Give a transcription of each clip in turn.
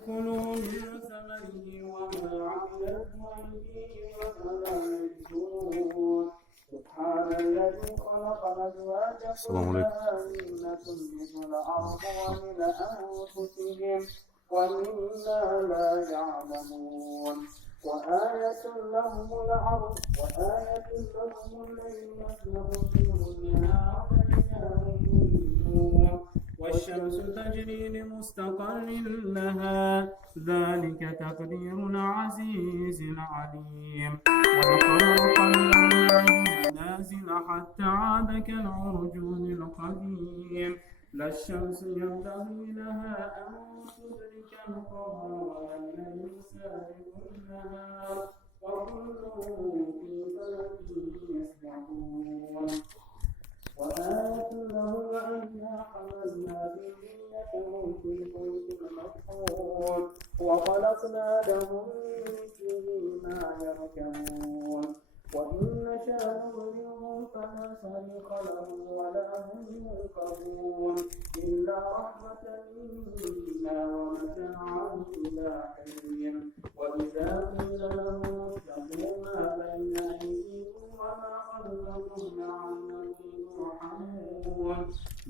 كلوا من ثمره وما عملته أيديهم ولا يجزون. سبحان الذي خلق الأزواج كلها مما تنبت الأرض ومن أنفسهم ومما لا يعلمون. وآية لهم الأرض وآية لهم الليل نسلخ منه النهار فإذا هم والشمس تجري لمستقر لها ذلك تقدير العزيز العليم. والقمر قدرناه منازل حتى عاد كالعرجون القديم. لا الشمس ينبغي لها أن تدرك القمر ولا الليل سابق النهار وكل في فلك يسبحون. وآية له أنا حملنا ذريته في الفلك المشحون وخلقنا لهم من مثله ما يركبون. وإن نشاء نغرقهم فلا صريخ لهم ولا هم ينقذون إلا رحمة منا ومتاعا إلى حين. وإذا قيل لهم اتقوا ما بين أيديكم وما خلفكم لعلكم ترحمون.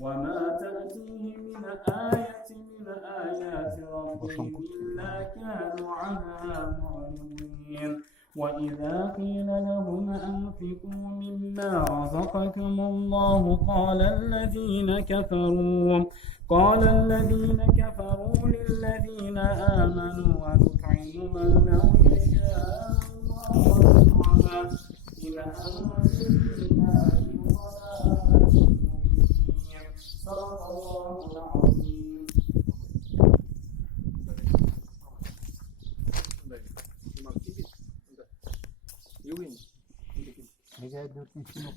وما تأتيهم من آية من آيات ربهم إلا كانوا عنها معرضين. وإذا قيل لهم أنفقوا مما رزقكم الله قال الذين كفروا للذين آمنوا ونطعم من لو يشاء الله وسعنا إلى أنفسنا صدق الله العظيم. Ini saya duduk di sini